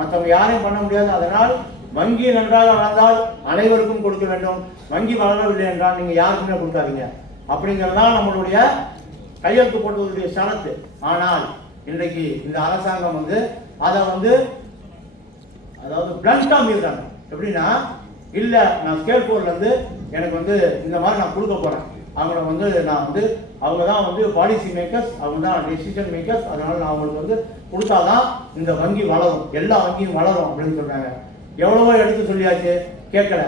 மற்றவங்க யாரையும் பண்ண முடியாது. அதனால் வங்கி நன்றாக வளர்ந்தால் அனைவருக்கும் கொடுக்க வேண்டும், வங்கி வளரவில்லை என்றால் நீங்க யாருக்குமே கொடுக்காதீங்க அப்படிங்கிறதுதான் நம்மளுடைய கையெழுத்து போட்டதுடைய ஷரத்து. ஆனால் இன்றைக்கு இந்த அரசாங்கம் வந்து அதை வந்து அதாவது பிளண்டா மீறாங்க. எப்படின்னா இல்ல நான் ஸ்கேல் 4ல இருந்து எனக்கு வந்து இந்த மாதிரி நான் கொடுக்க போறேன், அவங்கள வந்து நான் வந்து அவங்க தான் வந்து பாலிசி மேக்கர்ஸ், அவங்க தான் டெசிஷன் மேக்கர்ஸ், அதனால நான் அவங்களுக்கு வந்து கொடுத்தாதான் இந்த வங்கி வளரும், எல்லா வங்கியும் வளரும் அப்படின்னு சொல்றாங்க. எவ்வளவோ எடுத்து சொல்லியாச்சு, கேட்கல.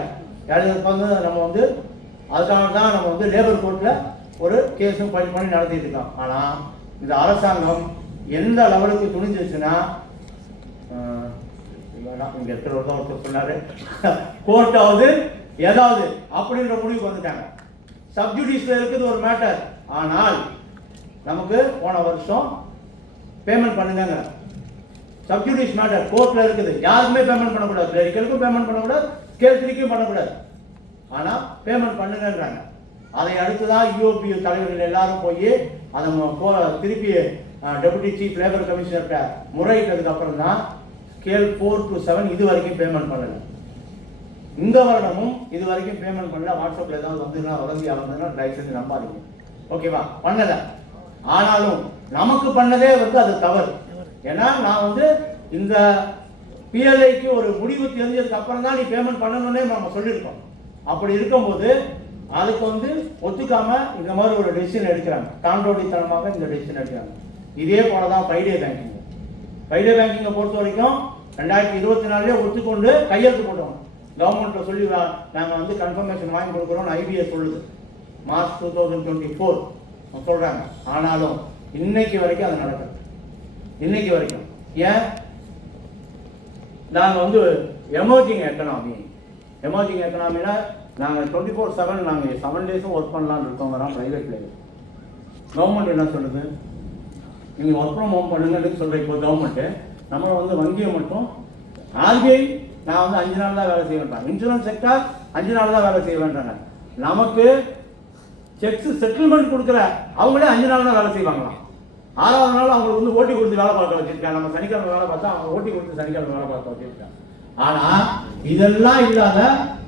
வந்து நம்ம வந்து அதுக்காக தான் நம்ம வந்து லேபர் கோர்ட்ல ஒரு கேஸும் ஃபைல் பண்ணி நடத்திட்டு இருக்கோம். ஆனா இந்த அரசாங்கம் எந்த லெவலுக்கு துணிஞ்சிச்சுன்னா, இங்க ஒருத்தர் சொன்னாரு கோர்ட்டாவது ஏதாவது அப்படின்ற முடிவுக்கு வந்துட்டாங்க. சப்ஜுடிஸ்ல இருக்குது ஒரு மேட்டர், ஆனால் நமக்கு போன வருஷம் பேமெண்ட் பண்ணுங்க. சப்ஜுடிஸ் மேட்டர் கோர்ட்ல இருக்குது, யாருமே பேமெண்ட் பண்ணக்கூடாது, கிளரிக்கலுக்கும் பேமெண்ட் பண்ணக்கூடாது, ஸ்கேல் 3க்கும் பண்ணக்கூடாது, ஆனா பேமெண்ட் பண்ணுங்கன்றாங்க. அதை அடுத்துதான் யூஓபியூ தலைவர்கள் எல்லாரும் போய் அதை திருப்பி டெபுட்டி சீஃப் லேபர் கமிஷனர்கிட்ட முறையிட்டதுக்கு அப்புறம் தான் ஸ்கேல் 4 to 7 இது வரைக்கும் பேமெண்ட் பண்ணல. இந்த வருடமும் இது வரைக்கும் பேமெண்ட் பண்ணல. வாட்ஸ்அப்ல ஏதாவது வந்துன்னா வதந்தியா வந்ததுன்னா தயவு செஞ்சு நம்பாதீங்க, ஓகேவா? பண்ணல. ஆனாலும் நமக்கு பண்ணதே வந்து அது தவறு. ஏன்னா நான் வந்து இந்த பிஎல்ஐக்கு ஒரு முடிவு தெரிஞ்சதுக்கு அப்புறம் தான் நீ பேமெண்ட் பண்ணணும்னே நம்ம சொல்லியிருக்கோம். அப்படி இருக்கும்போது அதுக்கு வந்து ஒத்துக்காம இந்த மாதிரி ஒரு டெசிஷன் எடுக்கிறாங்க, தாண்டோடித்தனமாக இந்த டெசிஷன் எடுக்கிறாங்க. இதே போலதான் ஃப்ரைடே பேங்கிங். ஃப்ரைடே பேங்கிங்கை பொறுத்த வரைக்கும் 2024 ஒத்துக்கொண்டு கையெழுத்து போட்டோம். கவர்மெண்ட்ல சொல்லி நாங்கள் வந்து கன்ஃபர்மேஷன் வாங்கி கொடுக்குறோம்னு ஐபிஎஸ் சொல்லுது, மார்ச் 2024 சொல்றாங்க. ஆனாலும் இன்னைக்கு வரைக்கும் அது நடக்குது. இன்னைக்கு வரைக்கும் ஏன்? நாங்கள் வந்து எமர்ஜிங் எக்கனாமினா நாங்கள் 24/7 நாங்கள் 7 டேஸும் ஒர்க் பண்ணலான்னு இருக்கோம். வரோம் பிரைவேட் பிளேயர். கவர்மெண்ட் என்ன சொல்லுது? நீங்கள் ஒர்க் ஃப்ரம் ஹோம் பண்ணுங்கன்னு சொல்கிற இப்போ கவர்மெண்ட்டு நம்மளை வந்து வங்கியை மட்டும் ஆர்பிஐ நான் வந்து 5 நாள் தான் வேலை செய்ய வேண்டாம், இன்சூரன்ஸ் செக்டார் 5 நாள் தான் வேலை செய்ய வேண்டாங்க. நமக்கு செக்ஸ் செட்டில்மெண்ட் கொடுக்குற அவங்களே 5 நாள் தான் வேலை செய்வாங்களாம். 6வது நாள் அவங்களுக்கு வந்து ஓட்டி கொடுத்து வேலை பார்க்க வச்சிருக்காங்க. நம்ம சனிக்கிழமை வேலை பார்த்தா அவங்க ஓட்டி கொடுத்து சனிக்கிழமை வேலை பார்க்க வச்சிருக்காங்க. ஆனா இதெல்லாம் இல்லாத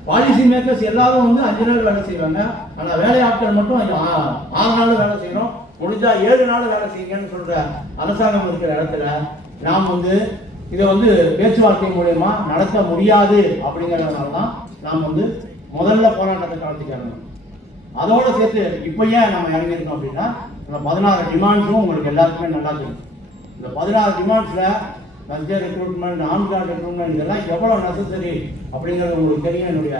பாலிசி மேக்கர்ஸ் எல்லாரும் வந்து 5 நாள் வேலை செய்வாங்க. ஆனா வேலையாட்கள் மட்டும் 6 நாள் வேலை செய்யணும், முடிஞ்சா 7 நாள் வேலை செய்யுங்கன்னு சொல்ற அரசாங்கம் இருக்கிற இடத்துல நாம் வந்து இதை வந்து பேச்சுவார்த்தை மூலமா நடத்த முடியாது. அப்படிங்கிறதுனால தான் நாம் வந்து முதல்ல போராட்டத்தை கலந்துக்கணும். அதோட சேர்த்து இப்ப ஏன் நம்ம இறங்கியிருக்கோம் அப்படின்னா, இந்த 16 டிமாண்ட்ஸும் உங்களுக்கு எல்லாருக்குமே நல்லா தெரியும். இந்த 16 டிமாண்ட்ஸ்ல மத்திய ரெக்ரூட்மெண்ட், ஆன்கார்டு ரெக்ரூட்மெண்ட் இதெல்லாம் எவ்வளவு நெசசரி அப்படிங்கிறது உங்களுக்கு தெரியும். என்னுடைய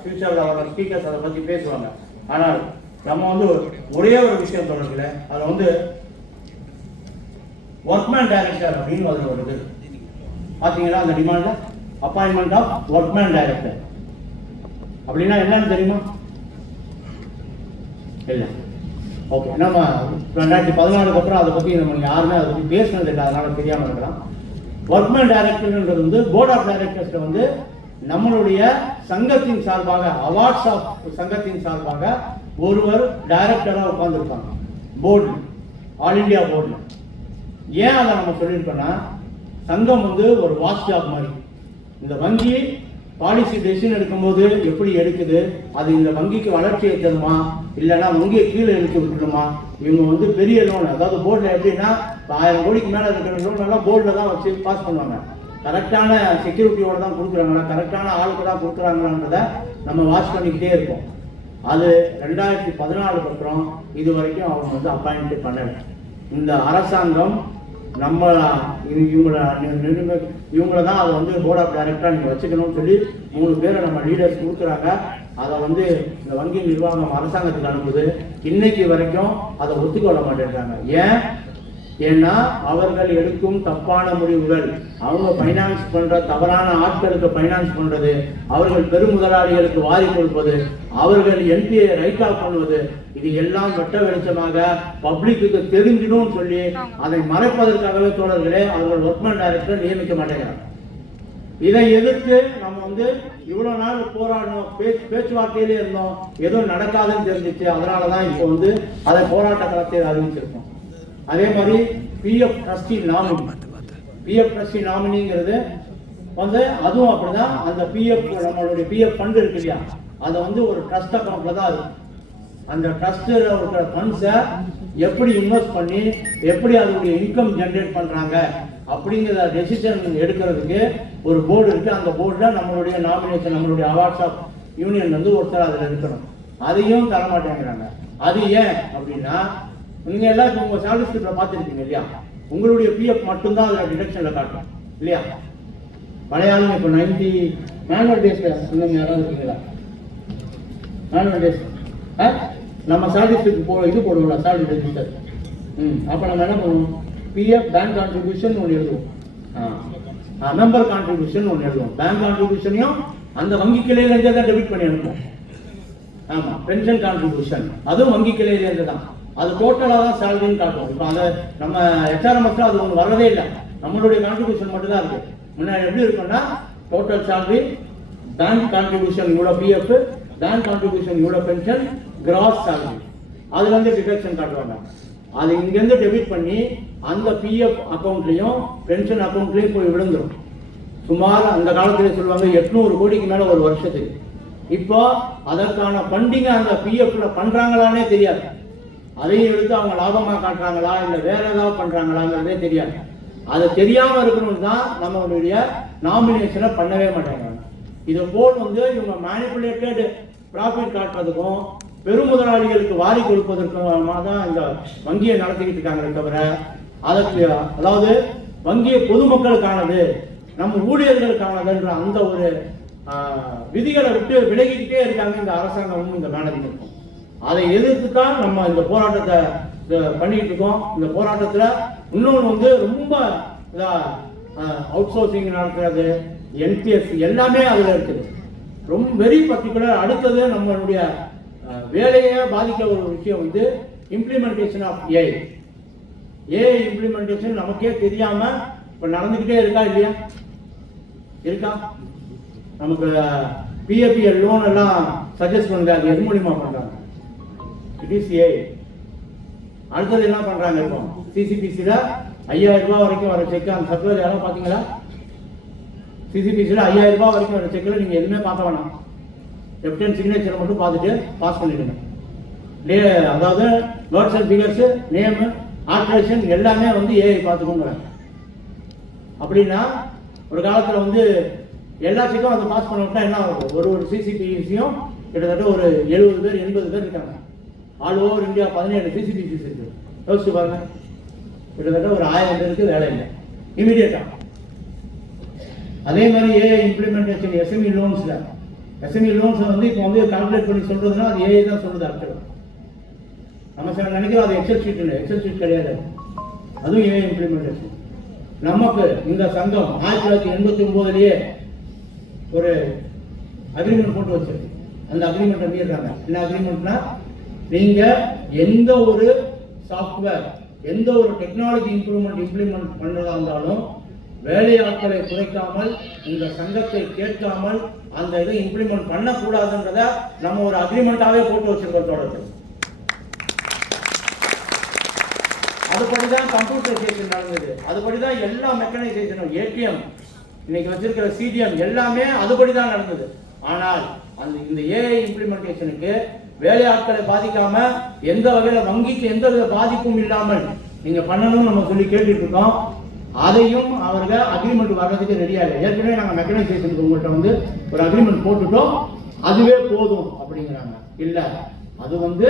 ஃபியூச்சர்ல வர ஸ்பீக்கர்ஸ் அதை பத்தி பேசுவாங்க. ஆனால் நம்ம வந்து ஒரே ஒரு விஷயம் சொல்றதுல அதில் வந்து ஒர்க்மேன் டைரக்டர் அப்படின்னு அதில் வருது. பார்த்தீங்களா அந்த டிமாண்ட்ல அப்பாயின்மெண்ட் ஆஃப் ஒர்க்மேன் டைரக்டர் அப்படின்னா என்னன்னு தெரியுமா? இல்லை. ஓகே, நம்ம 2014 அப்புறம் அதை பற்றி நம்ம யாருமே அதை பற்றி பேசுனது இல்லை, அதனால தெரியாமல் இருக்கலாம். ஒர்க்மேன் டைரக்டர்ன்றது வந்து போர்ட் ஆஃப் டைரக்டர்ஸ்ல வந்து நம்மளுடைய சங்கத்தின் சார்பாக, அவார்ட்ஸ் ஆஃப் சங்கத்தின் சார்பாக ஒருவர் டைரக்டராக உட்கார்ந்துருப்பாங்க போர்டு, ஆல் இண்டியா போர்டில். ஏன் அதை நம்ம சொல்லியிருக்கோம்னா, சங்கம் வந்து ஒரு வாட்ச் ஜாப் மாதிரி. இந்த வங்கி பாலிசி டெசிஷன் எடுக்கும்போது எப்படி எடுக்குது, அது இந்த வங்கிக்கு வளர்ச்சியை தருமா இல்லைன்னா வங்கியை கீழே இழுத்து விட்டுருமா? இவங்க வந்து பெரிய லோன், அதாவது போர்டில் எப்படின்னா 1000 கோடிக்கு மேலே இருக்கிற லோன் எல்லாம் போர்டில் தான் வச்சு பாஸ் பண்ணுவாங்க. கரெக்டான செக்யூரிட்டியோட தான் கொடுக்குறாங்களா, கரெக்டான ஆளுக்கு தான் கொடுக்குறாங்களான்றதை நம்ம வாட்ச் பண்ணிக்கிட்டே இருப்போம். அது 2014 அப்புறம் இது வரைக்கும் அவங்க வந்து அப்பாயிண்ட் பண்ணல. இந்த அரசாங்கம் நம்ம இவங்கள தான் அதை வந்து போர்ட் ஆஃப் டைரக்டரா நீங்க வச்சுக்கணும்னு சொல்லி 3 பேரை நம்ம லீடர்ஸ் கொடுக்குறாங்க. அதை வந்து இந்த வங்கி நிர்வாகம் அரசாங்கத்துக்கு அனுப்புது. இன்னைக்கு வரைக்கும் அதை ஒத்துக்கொள்ள மாட்டேன்றாங்க. ஏன்னா அவர்கள் எடுக்கும் தப்பான முடிவுகள், அவங்க பைனான்ஸ் பண்ற தவறான ஆட்களுக்கு பைனான்ஸ் பண்றது, அவர்கள் பெருமுதலாளிகளுக்கு வாரி கொடுப்பது, அவர்கள் என்பிஐ ரைட் ஆஃப் பண்ணுவது, இது எல்லாம் வெட்ட வெளிச்சமாக பப்ளிக்கு தெரிஞ்சிடும் சொல்லி அதை மறைப்பதற்காகவே தோழர்களே அவர்கள் ஒர்க்மேன் டைரக்டர் நியமிக்க மாட்டேங்கிறாங்க. இதை எதிர்த்து நம்ம வந்து இவ்வளவு நாள் போராடணும், பேச்சுவார்த்தையிலே இருந்தோம், எதுவும் நடக்காதுன்னு தெரிஞ்சிச்சு. அதனாலதான் இப்போ வந்து அதை போராட்ட களத்தில் அறிவிச்சிருக்கோம். அதே மாதிரி PF trustee nominee PF trustee நாமினிங்கிறது வந்து அதுவும் அப்படிதான். அந்த பிஎஃப் நம்மளுடைய பிஎஃப் ஃபண்ட் இருக்கு இல்லையா, அதை வந்து ஒரு ட்ரஸ்ட் அக்கௌண்ட்ல தான் இருக்கும். அந்த ட்ரஸ்ட்டில் இருக்கிற ஃபண்ட்ஸை எப்படி இன்வெஸ்ட் பண்ணி எப்படி அதனுடைய இன்கம் ஜென்ரேட் பண்ணுறாங்க அப்படிங்கிற டெசிஷன் எடுக்கிறதுக்கு ஒரு போர்டு இருக்குது. அந்த போர்டில் நம்மளுடைய நாமினேஷன், நம்மளுடைய அவார்ட்ஸ் ஆஃப் யூனியன் வந்து ஒருத்தர் அதில் இருக்கணும். அதையும் தர மாட்டேங்கிறாங்க. அது ஏன் அப்படின்னா, நீங்கள் எல்லாம் இப்போ உங்கள் சேலரி ஸ்லிப்பில் பார்த்துருக்கீங்க இல்லையா, உங்களுடைய பிஎஃப் மட்டும்தான் அதில் டிடக்ஷனில் காட்டும் இல்லையா. பழையாலும் இப்போ 90 மேனுவல் டேஸில் இன்னும் யாராவது இருக்கீங்களா? மேனுவல் டேஸ் நம்ம சேலரி ஸ்லிப் இது போடுவோம்ல, சேலரி ரெஜிஸ்டர். அப்போ நம்ம என்ன பண்ணுவோம், பிஎஃப் பேங்க் கான்ட்ரிபியூஷன் ஒன்று எழுதுவோம், மெம்பர் கான்ட்ரிபியூஷன் ஒன்று எழுதுவோம். பேங்க் கான்ட்ரிபியூஷனையும் அந்த வங்கி கிளையிலேருந்தே தான் டெபிட் பண்ணி அனுப்புவோம். ஆமாம், பென்ஷன் கான்ட்ரிபியூஷன் அதுவும் வங்கி கிளையிலேருந்து தான். அது டோட்டலாக தான் சேலரின்னு காட்டுவோம். இப்போ அந்த நம்ம ஹெச்ஆர்எம்எஸ்ல அது ஒன்று வரதே இல்லை, நம்மளுடைய கான்ட்ரிபியூஷன் மட்டும் தான் இருக்குது. முன்னாடி எப்படி இருக்குன்னா, டோட்டல் சேலரி, பேங்க் கான்ட்ரிபியூஷன் இவ்வளோ பிஎஃப், பேங்க் கான்ட்ரிபியூஷன் இவ்வளோ பென்ஷன், கிராஸ் சேலரி, அதுலேருந்து டிடக்ஷன் காட்டுவாங்க. அது இங்கேருந்து டெபிட் பண்ணி அந்த பிஎஃப் அக்கௌண்ட்லேயும் பென்ஷன் அக்கௌண்ட்லேயும் போய் விழுந்துடும். சுமார் அந்த காலத்தில் சொல்லுவாங்க 800 கோடிக்கு மேலே ஒரு வருஷத்துக்கு. இப்போ அதற்கான ஃபண்டிங்கை அந்த பிஎஃப்ல பண்ணுறாங்களானே தெரியாது. அதையும் எடுத்து அவங்க லாபமாக காட்டுறாங்களா இல்லை வேற ஏதாவது பண்ணுறாங்களாங்கிறதே தெரியாது. அது தெரியாமல் இருக்கணும் தான் நம்மளுடைய நாமினேஷனை பண்ணவே மாட்டாங்க. இது போல் வந்து இவங்க மேனிப்புலேட்டட் ப்ராஃபிட் காட்டுறதுக்கும் பெருமுதலாளிகளுக்கு வாரி கொடுப்பதற்குமா தான் இந்த வங்கியை நடத்திக்கிட்டு இருக்காங்களே தவிர, அதற்கு அதாவது வங்கியை பொதுமக்களுக்கானது, நம்ம ஊழியர்களுக்கானதுன்ற அந்த ஒரு விதிகளை விட்டு விலகிக்கிட்டே இருக்காங்க இந்த அரசாங்கமும் இந்த மேனேஜ்மெண்ட்டும். அதை எதிர்த்து தான் நம்ம இந்த போராட்டத்தை பண்ணிக்கிட்டு இருக்கோம். இந்த போராட்டத்தில் இன்னொன்று வந்து ரொம்ப அவுட் சோர்சிங் நடக்கிறது, என்பிஎஸ் எல்லாமே அதில் இருக்குது. ரொம்ப வெரி பர்டிகுலர். அடுத்தது நம்மளுடைய வேலையை பாதிக்க ஒரு விஷயம் வந்து இம்ப்ளிமெண்டேஷன் ஆஃப் ஏஐ இம்ப்ளிமெண்டேஷன் நமக்கே தெரியாம இப்போ நடந்துக்கிட்டே இருக்கா இல்லையா? இருக்கா? நமக்கு பிஎஃபிஎல் லோன் எல்லாம் சஜஸ்ட் பண்ணுங்க, அது எது மூலியமா பண்றாங்க? It is AI. அடுத்தது என்ன பண்றாங்க, இப்போ சிசிபிசியில் 5000 ரூபாய் வரைக்கும் வர செக், அந்த சர்க்குலர் யாரும் பார்த்தீங்களா? சிசிபிசியில் 5000 ரூபாய் வரைக்கும் வர செக்கில் நீங்கள் எதுவுமே பார்க்க வேணாம், லெஃப்டினன்ட் சிக்னேச்சரை மட்டும் பார்த்துட்டு பாஸ் பண்ணிடுங்க. அதாவது words and figures, name, alteration எல்லாமே வந்து ஏஐ பார்த்துக்கோங்கிறாங்க. அப்படின்னா ஒரு காலத்தில் வந்து எல்லா செக்கும் அதை பாஸ் பண்ண விட்டா என்ன ஆகும்? ஒரு சிசிபிசியும் கிட்டத்தட்ட ஒரு 70 பேர் 80 பேர் இருக்காங்க. ஆல் ஓவர் இந்தியா 17 சிசிபிசிஸ் இருக்கு. யோசிச்சு பாருங்க, கிட்டத்தட்ட ஒரு 1000 பேருக்கு வேலை இல்லை இமீடியட்டா. அதே மாதிரி ஏஐ இம்ப்ளிமெண்டேஷன் எஸ்எம்இ லோன்ஸ்ல, எஸ்எம்இ லோன்ஸ் வந்து இப்போ வந்து கால்குலேட் பண்ணி சொல்றதுன்னா அது ஏஐ தான் சொல்லுது. ஆக்சுவலாக நம்ம சில நினைக்கிறோம் அது எக்ஸல் ஷீட் இல்லை, எக்ஸல் ஷீட் கிடையாது, அதுவும் ஏஐ இம்ப்ளிமெண்டேஷன். நமக்கு இந்த சங்கம் 1989 ஒரு அக்ரிமெண்ட் போட்டு வச்சிருக்கு. அந்த அக்ரிமெண்ட்டை மீறாங்க. என்ன அக்ரிமெண்ட்னா, நீங்க எந்த ஒரு சாஃப்ட்வேர், எந்த ஒரு டெக்னாலஜி இம்ப்ளிமெண்ட் பண்ணதா இருந்தாலும் வேலையாட்களை குறைக்காமல், இந்த சங்கத்தை கேட்காமல் அந்த இதை இம்ப்ளிமெண்ட் பண்ணக்கூடாதுன்றத நம்ம ஒரு அக்ரிமெண்டாவே போட்டு வச்சிருக்கோம் தொடர்ந்து. அதுபடிதான் கம்ப்யூட்டரைசேஷன் நடந்தது, அதுபடிதான் எல்லா மெக்கனைசேஷனும், ஏடிஎம் இன்னைக்கு வச்சிருக்கிற சிடிஎம் எல்லாமே அதுபடிதான் நடந்தது. ஆனால் இந்த ஏஐ இம்ப்ளிமெண்டேஷனுக்கு வேலையாட்களை பாதிக்காம, எந்த வகையில வங்கிக்கு எந்த வித பாதிப்பும் இல்லாமல் நீங்க பண்ணணும்னு நம்ம சொல்லி கேட்டுட்டு இருக்கோம். அதையும் அவர்கள் அக்ரிமெண்ட் வர்றதுக்கு ரெடியா இல்லை. ஏற்கனவே நாங்கள் மெக்கனைசேஷனுக்கு உங்கள்கிட்ட வந்து ஒரு அக்ரிமெண்ட் போட்டுட்டோம், அதுவே போதும் அப்படிங்கிறாங்க. இல்ல, அது வந்து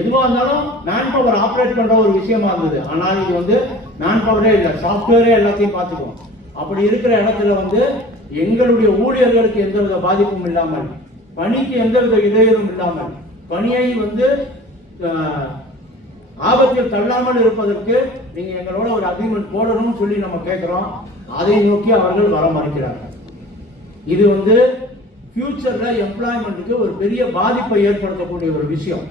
எதுவா இருந்தாலும் மேன் பவர் ஆப்ரேட் பண்ற ஒரு விஷயமா இருந்தது. ஆனால் இது வந்து மேன் பவரே இல்லை, சாஃப்ட்வேரே எல்லாத்தையும் பார்த்துக்குவோம். அப்படி இருக்கிற இடத்துல வந்து எங்களுடைய ஊழியர்களுக்கு எந்தவித பாதிப்பும் இல்லாமல், பணிக்கு எந்தவித இடையூறும் இல்லாமல், பணியை வந்து ஆபத்தில் தள்ளாமல் இருப்பதற்கு நீங்க எங்களோட ஒரு அக்ரிமெண்ட் போடணும்னு சொல்லி நம்ம கேட்கிறோம். அதை நோக்கி அவர்கள் வர மறுக்கிறார்கள். இது வந்து ஃபியூச்சர்ல எம்ப்ளாய்மெண்ட்டுக்கு ஒரு பெரிய பாதிப்பை ஏற்படுத்தக்கூடிய ஒரு விஷயம்.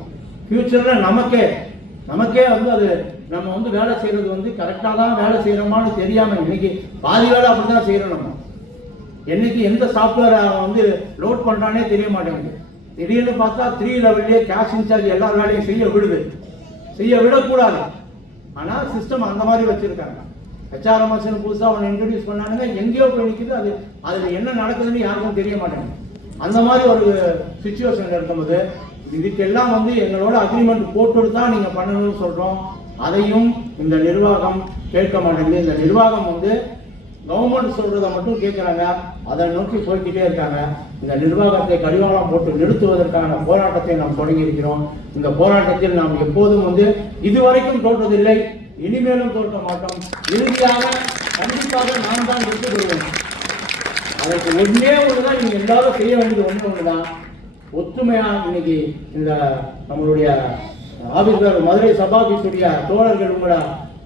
ஃபியூச்சர்ல நமக்கே வந்து அது நம்ம வந்து வேலை செய்யறது வந்து கரெக்டாக தான் வேலை செய்யறோமான்னு தெரியாம, இன்னைக்கு பாதி வேலை அப்படிதான் செய்யறோம். நம்ம என்னைக்கு எந்த சாஃப்ட்வேரை வந்து லோட் பண்றானே தெரிய மாட்டேங்குது. திடீர்னு பார்த்தா 3 லெவல்லே கேஷ் இன்சார்ஜ் எல்லா வேலையும் செய்ய விடக்கூடாது. ஆனா சிஸ்டம் அந்த மாதிரி வச்சிருக்காங்க. HRMS புதுசாக அவனை இன்ட்ரடியூஸ் பண்ணானுங்க, எங்கேயோ போய் நிற்குது. அது அதில் என்ன நடக்குதுன்னு யாருக்கும் தெரிய மாட்டேங்குது. அந்த மாதிரி ஒரு சுச்சுவேஷன் இருக்கும்போது இதுக்கெல்லாம் வந்து எங்களோட அக்ரிமெண்ட் போட்டு தான் நீங்கள் பண்ணணும்னு சொல்கிறோம். அதையும் இந்த நிர்வாகம் கேட்க மாட்டேங்குது. இந்த நிர்வாகம் வந்து கவர்மெண்ட் சொல்றதை மட்டும் கேட்குறாங்க, அதை நோக்கி போய்கிட்டே இருக்காங்க. இந்த நிர்வாகத்தை கடிவாளம் போட்டு நிறுத்துவதற்கான போராட்டத்தை நாம் தொடங்கி இருக்கிறோம். இந்த போராட்டத்தில் நாம் எப்போதும் வந்து இதுவரைக்கும் தோற்றதில்லை, இனிமேலும் தோற்ற மாட்டோம். இறுதியாக கண்டிப்பாக நாம் தான் வெற்றி பெறுவோம். அதற்கு ஒன்றே ஒன்றுதான் நீங்க எல்லாரும் செய்ய வேண்டியது ஒன்றுதான், ஒற்றுமையா இன்னைக்கு இந்த நம்மளுடைய ஆபீஸ்வர் மதுரை சபாபீஸுடைய தோழர்கள் உங்களை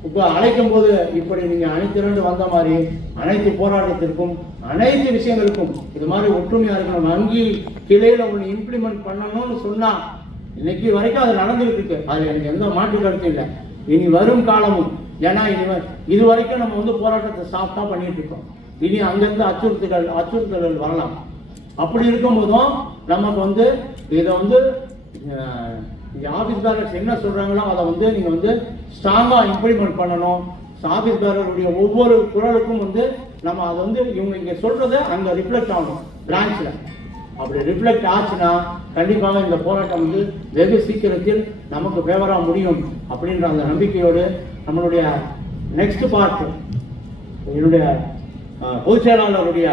இப்போ அழைக்கும் போது இப்படி நீங்க அனைத்திரண்டு வந்த மாதிரி அனைத்து போராட்டத்திற்கும் அனைத்து விஷயங்களுக்கும் இது மாதிரி ஒற்றுமையா இருக்கணும். வங்கி கிளையில ஒன்று இம்ப்ளிமெண்ட் பண்ணணும்னு சொன்னா இன்னைக்கு வரைக்கும் அது நடந்துகிட்டு இருக்கு. அது எனக்கு எந்த மாற்று கருத்தும் இல்லை. இனி வரும் காலமும், ஏன்னா இது வரைக்கும் நம்ம வந்து போராட்டத்தை சாஃப்டா பண்ணிட்டு இருக்கோம். இனி அங்கிருந்து அச்சுறுத்தல்கள் வரலாம். அப்படி இருக்கும் போதும் நமக்கு வந்து இதை வந்து ஆபீஸ்காரர் என்ன சொல்றாங்களோ அதை வந்து நீங்க வந்து ஸ்ட்ராங்கா இம்ப்ளிமெண்ட் பண்ணணும். ஆபீஸ்காரருடைய ஒவ்வொரு குரலுக்கும் வந்து நம்ம அதை வந்து இவங்க இங்க சொல்றதை அங்க ரிஃப்ளெக்ட் ஆகணும் பிரான்ச்ல. அப்படி ரிஃப்ளெக்ட் ஆச்சுன்னா கண்டிப்பாக இந்த போராட்டம் வந்து வெகு சீக்கிரத்தில் நமக்கு ஃபேவரா முடியும் அப்படின்ற அந்த நம்பிக்கையோடு நம்மளுடைய நெக்ஸ்ட் பார்ட் என்னுடைய பொதுச் செயலாளருடைய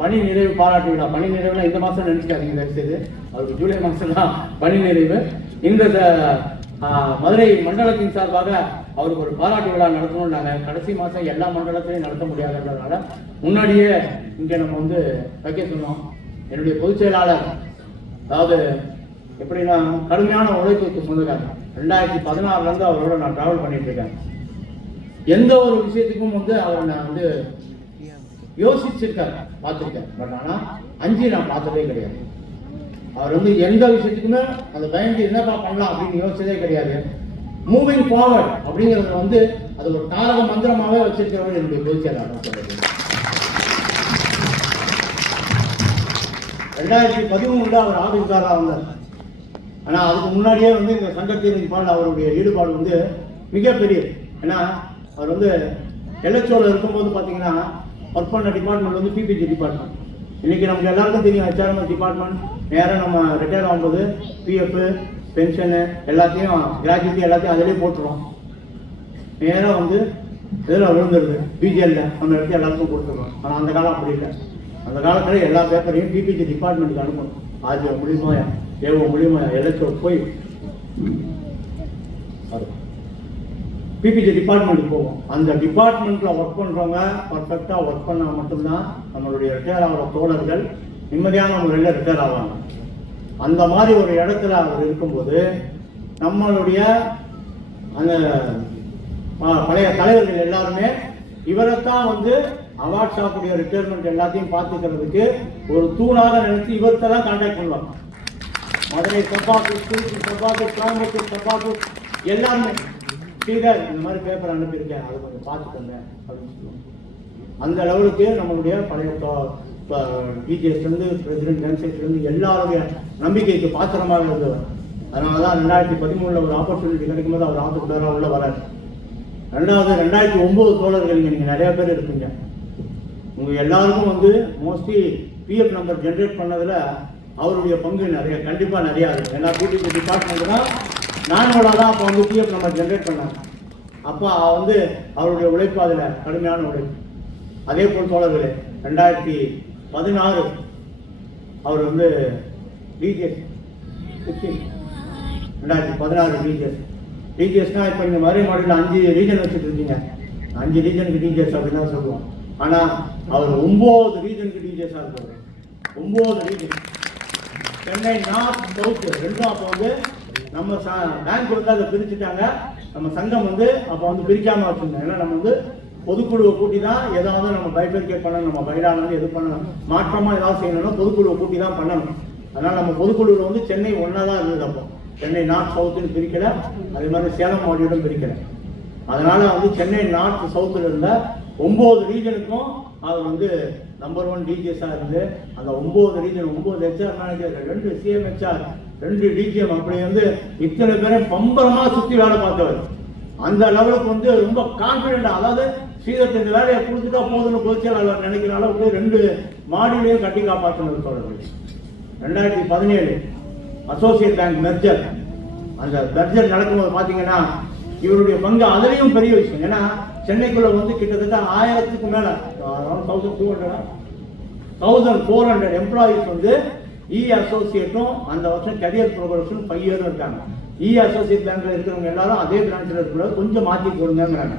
பணி நிறைவு பாராட்டு விழா. பணி நிறைவுனா இந்த மாதம் நினைச்சுக்காதீங்க தயவுசெய்து, அவருக்கு ஜூலை மாதம் தான் பணி நிறைவு. இந்த மதுரை மண்டலத்தின் சார்பாக அவருக்கு ஒரு பாராட்டு விழா நடத்தணும்னாங்க. கடைசி மாதம் எல்லா மண்டலத்திலையும் நடத்த முடியாதுன்றதுனால முன்னாடியே இங்கே நம்ம வந்து வைக்க சொன்னோம். என்னுடைய பொதுச் செயலாளர் அதாவது எப்படின்னா கடுமையான உழைப்புக்கு சொந்தக்காரங்க. 2016 அவரோட நான் டிராவல் பண்ணிட்டு இருக்கேன். எந்த ஒரு விஷயத்துக்கும் வந்து அவர் நான் வந்து யோசிச்சிருக்காரு, பார்த்துருக்கேன். பட் ஆனால் 5 நான் பார்த்ததே கிடையாது. அவர் வந்து எந்த விஷயத்துக்குமே அந்த பயந்து என்னப்பா பண்ணலாம் அப்படின்னு யோசிச்சதே கிடையாது. மூவிங் ஃபார்வர்ட் அப்படிங்கிறது வந்து அது ஒரு தாரக மந்திரமாகவே வச்சிருக்கிறவர் என்னுடைய பொதுச் செயலாளர். 2013 அவர் ஆபீஸ்காரராக வந்தார். ஆனால் அதுக்கு முன்னாடியே வந்து இந்த சங்கத்தின் பால் அவருடைய ஈடுபாடு வந்து மிகப்பெரிய. ஏன்னா அவர் வந்து எல்ஹெச்ஓவில் இருக்கும்போது பார்த்தீங்கன்னா ஒர்க் பண்ண டிபார்ட்மெண்ட் வந்து பிபிஜி டிபார்ட்மெண்ட். இன்னைக்கு நமக்கு எல்லாருக்கும் தெரியும் HRMS டிபார்ட்மெண்ட். நேராக நம்ம ரிட்டையர் ஆகும்போது பிஎஃப் பென்ஷனு எல்லாத்தையும் கிராஜுவிட்டி எல்லாத்தையும் அதிலே போட்டுருவோம். நேராக வந்து இதில் விழுந்துருது பிஜிஎல்ல நம்ம எடுத்து எல்லாருக்கும் கொடுத்துருவோம். ஆனால் அந்த காலம் அப்படி இல்லை. அந்த காலத்தில் எல்லா பேப்பரையும் பிபிஜி டிபார்ட்மெண்ட்டுக்கு அனுப்பணும். ஆர்ஜிஓ மூலியமா ஏஓ மூலியமா எல்ஹெச்ஓ போய் பிபிஜி டிபார்ட்மெண்ட்டுக்கு போவோம். அந்த டிபார்ட்மெண்ட்ல ஒர்க் பண்றவங்க பர்ஃபெக்டா ஒர்க் பண்ணா மட்டும்தான் நம்மளுடைய ரிட்டையர் ஆகிற தோழர்கள் நிம்மதியான முறையில் ரிட்டையர் ஆவாங்க. அந்த மாதிரி ஒரு இடத்துல அவர் இருக்கும்போது நம்மளுடைய அந்த பழைய தலைவர்கள் எல்லாருமே இவரைத்தான் வந்து அவார்ட் ஷாப்புடைய ரிட்டையர்மெண்ட் எல்லாத்தையும் பார்த்துக்கிறதுக்கு ஒரு தூணாக நினைச்சு இவர்கிட்ட தான் கான்டாக்ட் பண்ணுவாங்க. மதுரை சப்பாத்தூர், திருச்சி சப்பாத்தூர், கோயம்புத்தூர் சப்பாத்தூர் எல்லாருமே ஸ்ரீதர் இந்த மாதிரி பேப்பர் அனுப்பியிருக்கேன், அதை கொஞ்சம் பார்த்துக்கோங்க அப்படின்னு சொல்லுவாங்க. அந்த லெவலுக்கு நம்மளுடைய பழைய டிஜிஎஸ்லேருந்து பிரசிடென்ட் ஜென்செக்லேருந்து எல்லாருடைய நம்பிக்கைக்கு பாத்திரமாக இருந்தவர். அதனால தான் 2013 ஒரு ஆப்பர்ச்சுனிட்டி கிடைக்கும் போது அவர் ஆத்துக்குள்ளார உள்ள வராரு. 2009 தோழர்கள் நீங்கள் நிறைய பேர் இருப்பீங்க. உங்கள் எல்லாருக்கும் வந்து மோஸ்ட்லி பிஎஃப் நம்பர் ஜென்ரேட் பண்ணதில் அவருடைய பங்கு நிறைய கண்டிப்பாக நிறையா இருக்குது. எல்லா பிடிசி டிபார்ட்மெண்ட் தான் நானோட தான் அப்போ வந்து பிஎஃப் நம்பர் ஜென்ரேட் பண்ணாங்க. அப்போ வந்து அவருடைய உழைப்பு அதில் கடுமையான உழைப்பு. அதே போல் தோழர்களே 2016 அவர் வந்து டிஜிஎஸ் 2016 டிஜிஎஸ்னா இப்போ நீங்கள் மதுரை மாவட்டத்தில் 5 ரீஜன் வச்சுட்டு இருக்கீங்க. 5 ரீஜனுக்கு டிஜிஎஸ் அப்படின்னு தான் சொல்லுவோம். ஆனால் அவர் 9 ரீஜனுக்கு டிஜிஎஸ்ஸாக இருக்கார். 9 ரீஜன். சென்னை நார்த் சவுத் ரெண்டும் அப்போ வந்து நம்ம பேங்க் வந்து அதை பிரிச்சுட்டாங்க. நம்ம சங்கம் வந்து அப்போ வந்து பிரிக்காமல் வச்சுருந்தோம். ஏன்னா நம்ம வந்து பொதுக்குழுவை கூட்டி தான் ஏதாவது நம்ம பைபர்கேட் பண்ணணும், நம்ம பயிலாளர்கள் எது பண்ணணும், மாற்றமாக ஏதாவது செய்யணும்னா பொதுக்குழுவை கூட்டி தான் பண்ணணும். அதனால் நம்ம பொதுக்குழுவில் வந்து சென்னை ஒன்றா தான் இருந்தது. அப்போ சென்னை நார்த் சவுத்துன்னு பிரிக்கலை, அதே மாதிரி சேலம் மாவட்டம் பிரிக்கலை. அதனால் வந்து சென்னை நார்த் சவுத்தில் இருந்த 9 ரீஜனுக்கும் அவர் வந்து நம்பர் 1 டிஜிஎஸ்ஸாக இருந்து அந்த 9 ரீஜன் 9 ஹெச்ஆர் மேனேஜர் 2 சிஎம்ஹெச்ஆர் 2 டிஜிஎம் அப்படி வந்து இத்தனை பேரை பம்பரமாக சுற்றி வேலை பார்த்தவர். அந்த லெவலுக்கு வந்து ரொம்ப கான்ஃபிடென்ட். அதாவது ஸ்ரீதர் இந்த வேலையை கொடுத்துட்டா போதுன்னு பொதுச்செயலாளர் நினைக்கிற அளவுக்கு 2 மாடியிலையும் கட்டி காப்பாற்றணும் சொல்றது. 2017 அசோசியேட் பேங்க் மெர்ஜர், அந்த மெர்ஜர் நடக்கும்போது பார்த்தீங்கன்னா இவருடைய பங்கு அதுலேயும் பெரிய விஷயம். ஏன்னா சென்னைக்குள்ள வந்து கிட்டத்தட்ட 1000க்கு மேல 1400 எம்ப்ளாயிஸ் வந்து அசோசியேட்டும் அந்த வருஷம் கரியர் ப்ரோக்ரஸும் 5 இயரும் இருக்காங்க. அசோசியேட் பேங்க்ல இருக்கிறவங்க எல்லாரும் அதே பிரான்ச்சில் இருக்கிற கொஞ்சம் மாற்றி கொடுங்கிறாங்க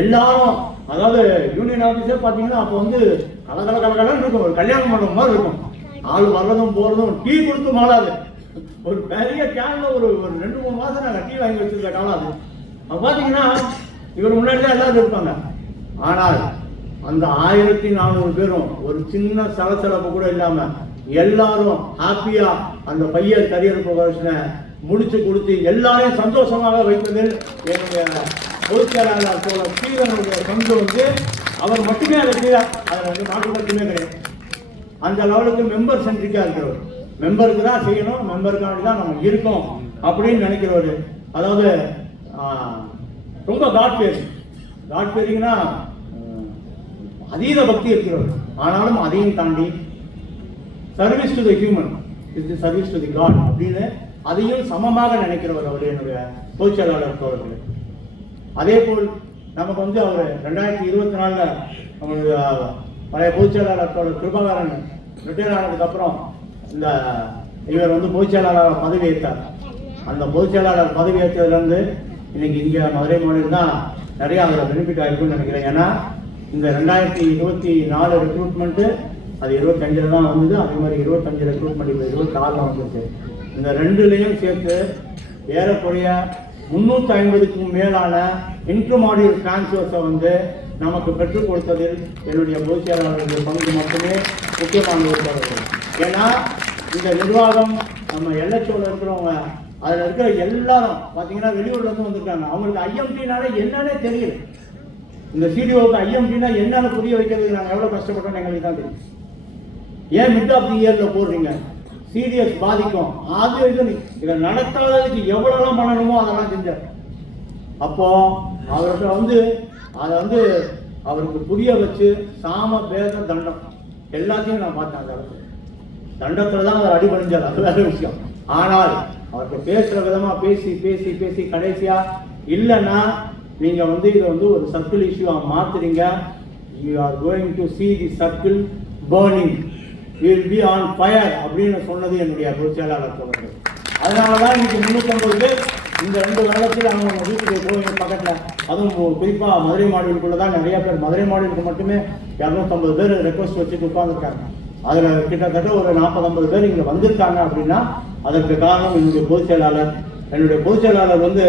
எல்லாரும். அதாவது யூனியன் ஆஃபீஸர் பார்த்தீங்கன்னா அப்போ வந்து கலகலன்னு இருக்கும், ஒரு கல்யாணம் பண்ணுற மாதிரி இருக்கும். ஆள் வர்றதும் போகிறதும் டீ கொடுத்து மாறாது. ஒரு பெரிய கேன்ல ஒரு 2-3 மாதம் நாங்கள் டீ வாங்கி வச்சிருக்க காலம் அது. அப்போ பார்த்தீங்கன்னா இவர் முன்னாடி தான் எல்லாரும் இருப்பாங்க. ஆனால் அந்த 1400 பேரும் ஒரு சின்ன சலசலப்பு கூட இல்லாம எல்லாரும் ஹாப்பியா அந்த பையர் கரியர் ப்ரோக்ரஷனை முடிச்சு கொடுத்து எல்லாரையும் சந்தோஷமாக வைப்பதில் என்னுடைய பொதுச்செயலாளர் தோழர் ஸ்ரீதரனுடைய பங்கு வந்து அவர் மட்டுமே அதை செய்தார். அதில் வந்து மாற்று மட்டுமே கிடையாது. அந்த லெவலுக்கு மெம்பர் சென்ட்ரிக்கா இருக்கிறவர், மெம்பருக்கு தான் செய்யணும், மெம்பருக்காண்டி தான் நம்ம இருக்கோம் அப்படின்னு நினைக்கிறவர். அதாவது ரொம்ப காட் பேரிங்கன்னா அதீத பக்தி இருக்கிறவர். ஆனாலும் அதையும் தாண்டி service to the human is the service to the God அப்படின்னு அதையும் சமமாக நினைக்கிறவர் அவர் என்னுடைய பொதுச்செயலாளர் தோழர்கள். அதே போல் நமக்கு வந்து அவர் 2024 நம்மளுடைய பழைய பொதுச்செயலாளர் தோழர் கிருபாகரன் ரிட்டையர் ஆனதுக்கு அப்புறம் இந்த இவர் வந்து பொதுச்செயலாளர் பதவி ஏற்றார். அந்த பொதுச்செயலாளர் பதவி ஏற்றதுலேருந்து இன்னைக்கு இங்கே மதுரை மாநிலம் தான் நிறைய அதில் பெனிஃபிட் ஆகிருக்குன்னு நினைக்கிறேன். ஏன்னா இந்த 2024 ரெக்ரூட்மெண்ட்டு அது 25 தான் வந்தது. அதே மாதிரி 25 ரெக்ரூட்மெண்ட் இப்போ 26 வந்துருக்கு. இந்த 2லையும் சேர்த்து ஏறக்குறைய 350க்கும் மேலான இன்டர்மாடியூல் டிரான்ஸ்ஃபர்ஸை வந்து நமக்கு பெற்றுக் கொடுத்ததில் என்னுடைய பொதுச்செயலாளர்களுடைய பங்கு மட்டுமே முக்கியமானது. ஏன்னா இந்த நிர்வாகம் நம்ம எல்எச்ஓவில் இருக்கிறவங்க அதில் இருக்கிற எல்லாரும் பார்த்தீங்கன்னா வெளியூர்லேருந்து வந்திருக்காங்க. அவங்களுக்கு ஐஎம்டினால என்னன்னே தெரியல. இந்த சிடிஓக்கு ஐஎம்டினா என்னன்னு புரிய வைக்கிறதுக்கு நாங்கள் எவ்வளோ கஷ்டப்பட்டோம் எங்களுக்கு தான் தெரியும். ஏன் மிட் ஆஃப் தி இயரில் போடுறீங்க, சீரியஸ் பாதிக்கும், அது இதை நடத்தாததுக்கு எவ்வளோலாம் பண்ணணுமோ அதெல்லாம் செஞ்சார். அப்போ அவர்கிட்ட வந்து அதை வந்து அவருக்கு புரிய வச்சு சாம பேத தண்டம் எல்லாத்தையும் நான் பார்த்தேன். அந்த அளவுக்கு தண்டத்தில் தான் அவர் அடிபணிஞ்சார், அது வேற விஷயம். ஆனால் அவர்கிட்ட பேசுகிற விதமாக பேசி பேசி பேசி கடைசியாக இல்லைன்னா நீங்கள் வந்து இதை வந்து ஒரு சர்க்கிள் இஷ்யூவாக மாற்றுறீங்க. You are going to see the circle burning, we will be on fire அப்படின்னு சொன்னது என்னுடைய பொதுச்செயலாளர் தோழர்கள். அதனால தான் இன்னைக்கு 350 பேர் இந்த 2 வருடத்தில் அவங்க வீட்டுக்கு போய் பக்கத்தில், அதுவும் குறிப்பாக மதுரை மாவட்டத்துக்குள்ள தான் நிறைய பேர், மதுரை மாவட்டத்துக்கு மட்டுமே 250 பேர் ரெக்வஸ்ட் வச்சுட்டு உட்காந்துருக்காங்க. அதில் கிட்டத்தட்ட ஒரு 40-50 பேர் இங்கே வந்திருக்காங்க. அப்படின்னா அதற்கு காரணம் என்னுடைய பொதுச்செயலாளர். என்னுடைய பொதுச்செயலாளர் வந்து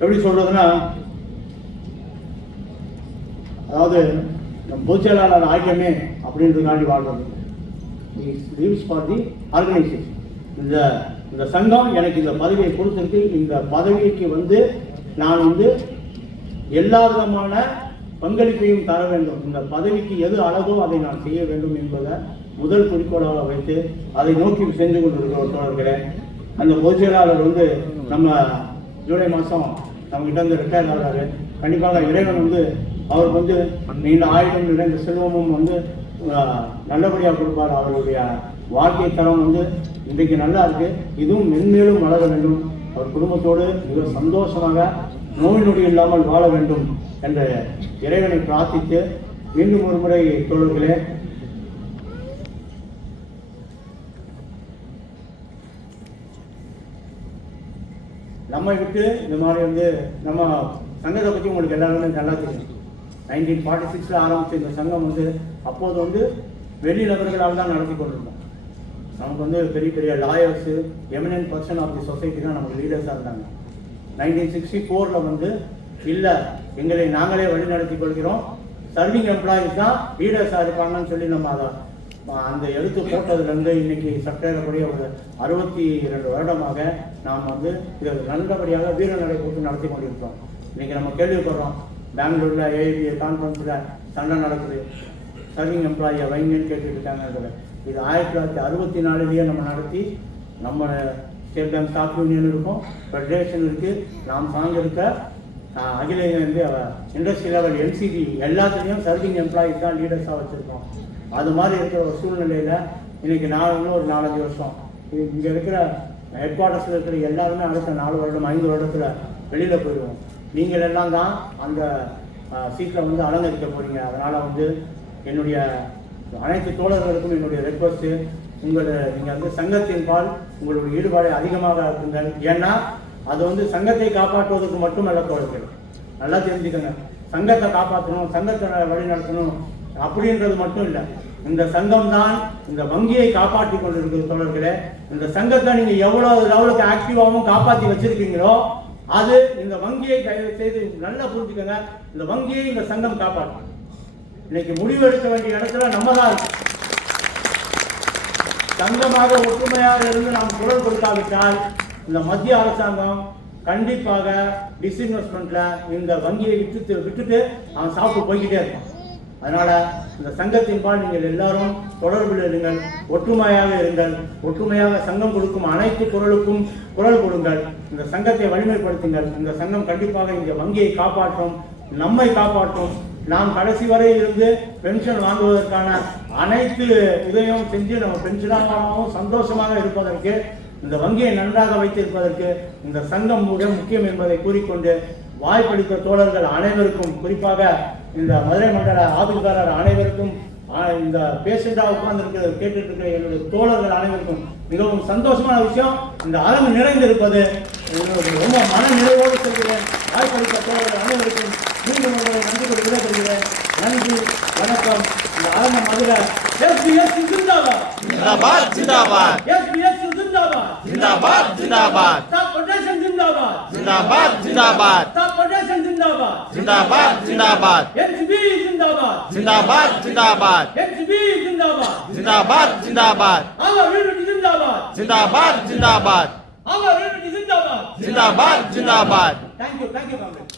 எப்படி சொல்றதுன்னா, அதாவது நம் பொதுச்செயலாளர் ஆகியமே அப்படின்றதுக்காண்டி வாழ்றது. For the organisation. இந்த சங்கம் எனக்கு இந்த பதவியை கொடுத்திருக்கு. இந்த பதவிக்கு வந்து நான் வந்து எல்லா விதமான பங்களிப்பையும் தர வேண்டும். இந்த பதவிக்கு எது அழகோ அதை நான் செய்ய வேண்டும் என்பதை முதல் குறிக்கோளாக வைத்து அதை நோக்கி சென்று கொண்டிருக்கிற தோழர்களே. அந்த பொதுச்செயலாளர் வந்து நம்ம ஜூலை மாதம் நம்மகிட்ட வந்து ரிட்டையர் ஆகிறாரு. கண்டிப்பாக இறைவன் வந்து அவருக்கு வந்து நீண்ட ஆயுதம் நிறைந்த செல்வமும் வந்து நல்லபடியாக கொடுப்பார். அவருடைய வாழ்க்கை தரம் வந்து இன்றைக்கு நல்லா இருக்கு. இதுவும் மென்மேலும் வளர வேண்டும். அவர் குடும்பத்தோடு மிக சந்தோஷமாக நோய் நொடி இல்லாமல் வாழ வேண்டும் என்ற இறைவனை பிரார்த்தித்து மீண்டும் ஒரு முறை தோழர்களே, நம்மை விட்டு இந்த மாதிரி வந்து நம்ம சங்கத்தை பற்றி உங்களுக்கு எல்லாருமே நல்லா தெரியும். 1946 ஆரம்பித்த இந்த சங்கம் வந்து அப்போது வந்து வெளிநபர்களால் தான் நடத்தி கொண்டிருந்தோம். நமக்கு வந்து பெரிய பெரிய lawyers, eminent person of the society தான் நமக்கு லீடர்ஸாக இருந்தாங்க. 1964 வந்து இல்லை, எங்களை நாங்களே வழி நடத்தி கொள்கிறோம், சர்விங் எம்ப்ளாயிஸ் தான் லீடர்ஸாக இருப்பாங்கன்னு சொல்லி நம்ம அதை அந்த எழுத்து போட்டதுலேருந்து இன்னைக்கு சட்டேறக்கூடிய ஒரு 62 வருடமாக நாம் வந்து இதை நல்லபடியாக வீர நடை போட்டு நடத்தி கொண்டிருக்கிறோம். இன்னைக்கு நம்ம கேள்விப்படுறோம், பெங்களூரில் ஏஐபிஏ கான்ஃபரன்ஸில் சண்டை நடக்குது, சர்விங் எம்ப்ளாயியை வைங்கன்னு கேட்டுட்டு இருக்காங்க. இது 1964 நம்ம நடத்தி நம்ம ஸ்டேட் பேங்க் ஸ்டாஃப் யூனியன் இருக்கும், ஃபெடரேஷன் இருக்குது, நாம் சார்ந்திருக்க அகில இந்திய இண்டஸ்ட்ரி லெவல் என்சிடி எல்லாத்துலேயும் சர்விங் எம்ப்ளாயிஸ் தான் லீடர்ஸாக வச்சுருக்கோம். அது மாதிரி இருக்கிற ஒரு சூழ்நிலையில் இன்றைக்கி நான் இன்னும் ஒரு 4-5 வருஷம் இங்கே இருக்கிற ஹெட் குவார்ட்டர்ஸில் இருக்கிற எல்லாருமே அடுத்த 4 வருடம் 5 வருடத்தில் வெளியில் போயிடுவோம். நீங்கள் எல்லாம் தான் அந்த சீட்டில் வந்து அலங்கரிக்க போகிறீங்க. அதனால் வந்து என்னுடைய அனைத்து தோழர்களுக்கும் என்னுடைய ரெக்வஸ்ட்டு, நீங்கள் வந்து சங்கத்தின் பால் உங்களுடைய ஈடுபாடு அதிகமாக இருக்குங்கள். ஏன்னா அது வந்து சங்கத்தை காப்பாற்றுவதற்கு மட்டுமல்ல தோழர்கள், நல்லா தெரிஞ்சுக்கங்க. சங்கத்தை காப்பாற்றணும், சங்கத்தை வழி நடத்தணும் அப்படின்றது மட்டும் இல்லை. இந்த சங்கம் தான் இந்த வங்கியை காப்பாற்றி கொண்டிருக்கிற தோழர்களே. இந்த சங்கத்தை நீங்கள் எவ்வளோ லெவலுக்கு ஆக்டிவாகவும் காப்பாற்றி வச்சிருக்கீங்களோ அது இந்த வங்கியை தயவு செய்து நல்லா புரிஞ்சுக்கங்க. இந்த வங்கியை இந்த சங்கம் காப்பாற்றும். இன்னைக்கு முடிவெடுக்க வேண்டிய இடத்துல நம்ம தான் இருக்கோம். சங்கமாக ஒற்றுமையாக இருந்து நாம் குரல் கொடுக்காவிட்டால் இந்த மத்திய அரசாங்கம் கண்டிப்பாக டிஸ்இன்வெஸ்ட்மெண்ட்ல இந்த வங்கியை விட்டுட்டு அவன் சாப்பிட்டு போய்கிட்டே இருக்கான். அதனால இந்த சங்கத்தின் பால் நீங்கள் எல்லாரும் தொடர்பில் இருங்கள், ஒற்றுமையாக இருங்கள். ஒற்றுமையாக சங்கம் கொடுக்கும் அனைத்து குரலுக்கும் குரல் கொடுங்கள். இந்த சங்கத்தை வலிமைப்படுத்துங்கள். இந்த சங்கம் கண்டிப்பாக இந்த வங்கியை காப்பாற்றும், நம்மை காப்பாற்றும். நாம் கடைசி வரை இருந்து பென்ஷன் வாங்குவதற்கான அனைத்து இதையும் செஞ்சு நம்ம பென்ஷனாகவும் சந்தோஷமாக இருப்பதற்கு, இந்த வங்கியை நன்றாக வைத்திருப்பதற்கு இந்த சங்கம் மிக முக்கியம் என்பதை கூறிக்கொண்டு வாய்ப்பளித்த தோழர்கள் அனைவருக்கும், குறிப்பாக இந்த மதுரை மண்டல ஆபில்காரர் அனைவருக்கும், இந்த பேஷண்டாக உட்கார்ந்து கேட்டுட்டு இருக்கிற என்னுடைய தோழர்கள் அனைவருக்கும் மிகவும் சந்தோஷமான விஷயம். இந்த அரங்கு நிறைந்திருப்பது ரொம்ப மன நிறைவோடு சொல்கிறேன். வாய்ப்பளித்த தோழர்கள் அனைவருக்கும் மீண்டும் உங்களை நன்றி விடைபெறுகிறேன். நன்றி, வணக்கம். இந்த அரங்கம் மதுரை SBS ஜிந்தாபாத், जिंदाबाद जिंदाबाद, SBS ஜிந்தாபாத், जिंदाबाद जिंदाबाद, ஸ்டாப் பொட்டேஷன் ஜிந்தாபாத், जिंदाबाद जिंदाबाद, ஸ்டாப் பொட்டேஷன் ஜிந்தாபாத், जिंदाबाद जिंदाबाद, NCB ஜிந்தாபாத், जिंदाबाद जिंदाबाद, NCB ஜிந்தாபாத், जिंदाबाद जिंदाबाद, our unity ஜிந்தாபாத், जिंदाबाद जिंदाबाद, our unity ஜிந்தாபாத். जिंदाबाद जिंदाबाद. Thank you, comrade.